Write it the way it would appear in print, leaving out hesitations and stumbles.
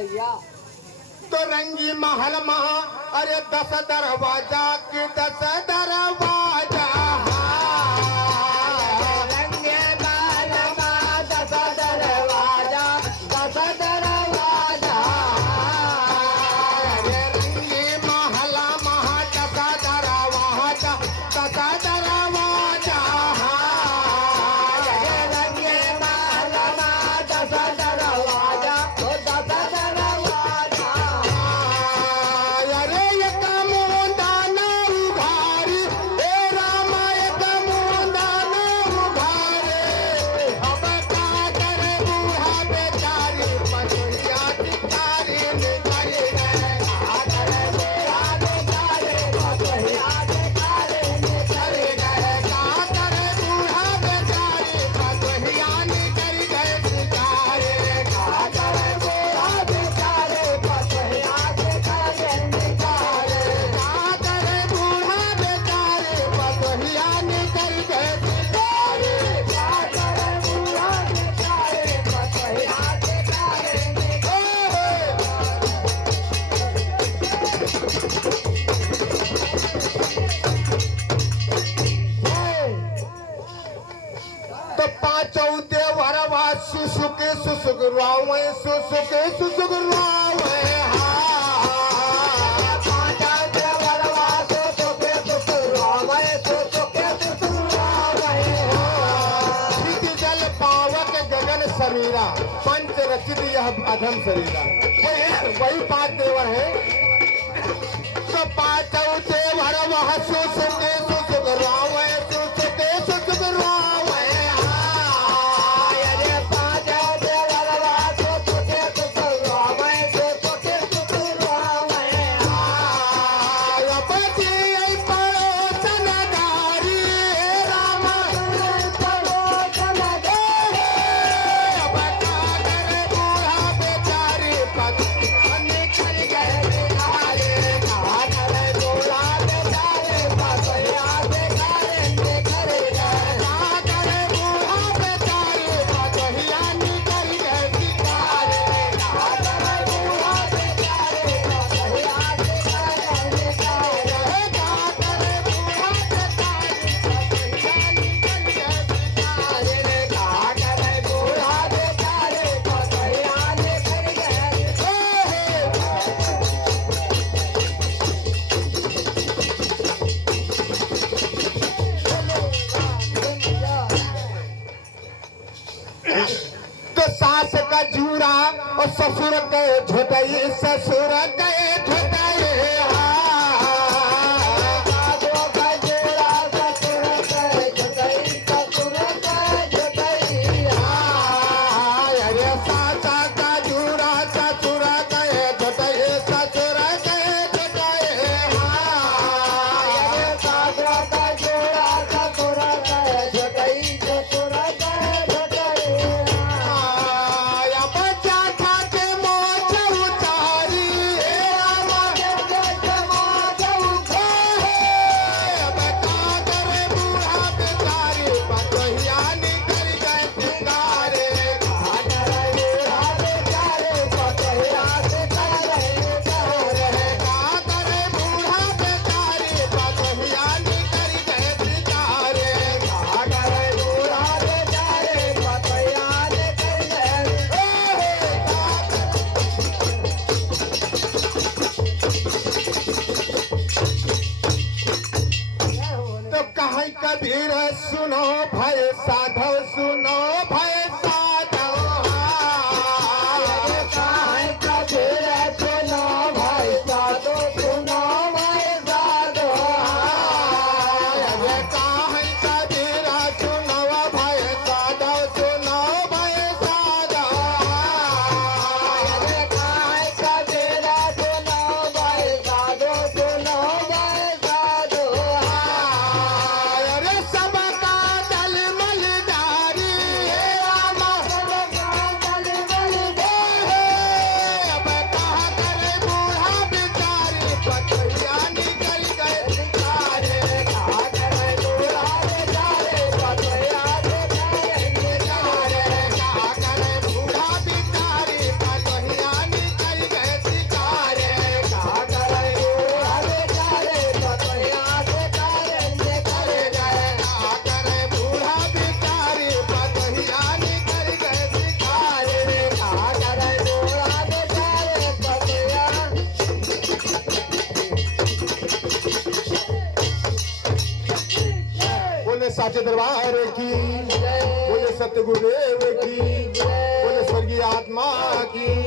भैया। तो रंगी महल महा अरे 10 दरवाजा के 10 दरवाजा रंगे महल महा 10 दरवाजा 10 दरवाजा। अरे रंगी महल महा 10 दरवाजा 10 दरवाजा रंगे महल महा 10 दरवाजा 10 दरवाजा। अरे एक मुंदा न उघारी हे राम एक मुंदा न उघारे अब का करे बूढ़ा बेचारी पतोहिया टिकारी निकल गए आकर बूढ़ा बेचारे पतोहिया टिकारी निकल गए। का करे बूढ़ा बेचारी पतोहिया निकल गए टिकारी आकर बूढ़ा बेचारे पतोहिया टिकारी निकले। का करे बूढ़ा बेचारी पतोहिया निकल गए टिकारी आकर बूढ़ा बेचारे पतोहिया टिकारी निकले। तो पांचों देवरवा सुसुके सुसुक रावे सुसुके सुसुक रावे पांचा देवरवा सुसुके सुसुरावे सुसुके सुसुरावे। जल पावक गगन समीरा पंच रचित यह अधम शरीरा वही 5 देवर है। तो पांचों देवरवा सुसुके सुसुक रावे सुसुके सुसुक रावे अरे पांचा देवरवा सुसुके सुसुरावे सुसुके सुसुरावे। तो सास का जूरा और ससुर गए झोटाई ससुर गए झोटाई साधो का जोड़ा ससुर के झुकई ससुर के झुकई। अरे सासा का जूरा ससुर गए झोटाई ससुर गए झोटाई अरे साधो का जोड़ा ससुर के झुकई ससुर के झुकई। बच्चा खा के मोच उतारी तो कहीं कबीर सुनो भय साधव सुनो भय साधव अरे कहीं कबीर सुनो भय साधव सुनो भय साधव अरे सबका दल मल जा साचे दरबार की, बोले सत्य गुरुदेव की, बोले स्वर्गीय आत्मा की।